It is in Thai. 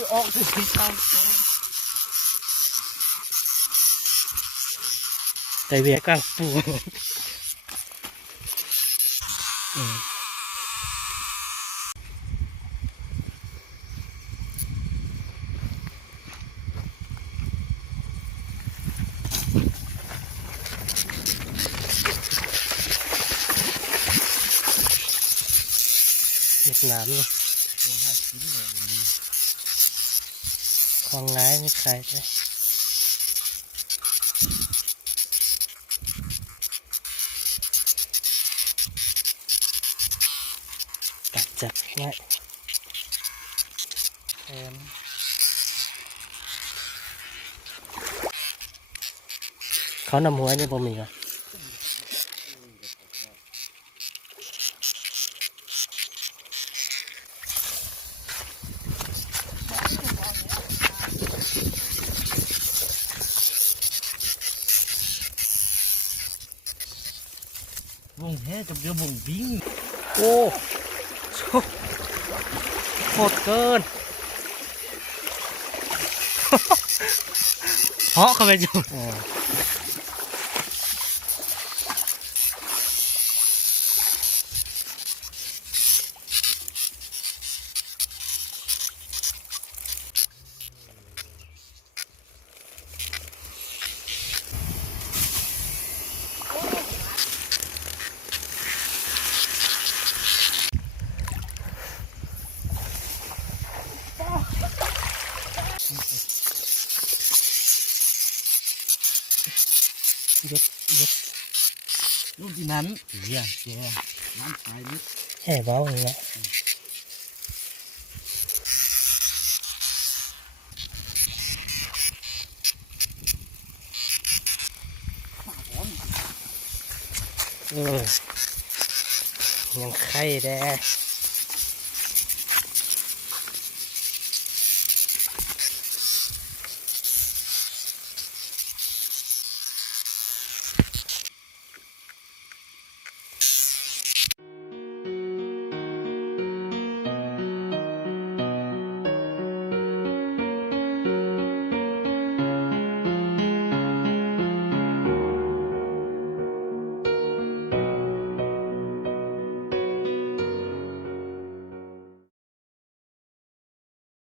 ยออกสิใจเบียกลางปูเวียดนามนี่ของง่ายไม่ใครใช่ตัดจับง่ายเขานำหัวเนี่ยบ่มีอ่ะวงแท้กับเรือวงวิ่งโอ้โคตรเกินเหาะเข้าไปจุดยกลูกที่นั้นเหี้ยเจ้าน้ำตายนิดแห่เบาเลยนะยังไข่แด้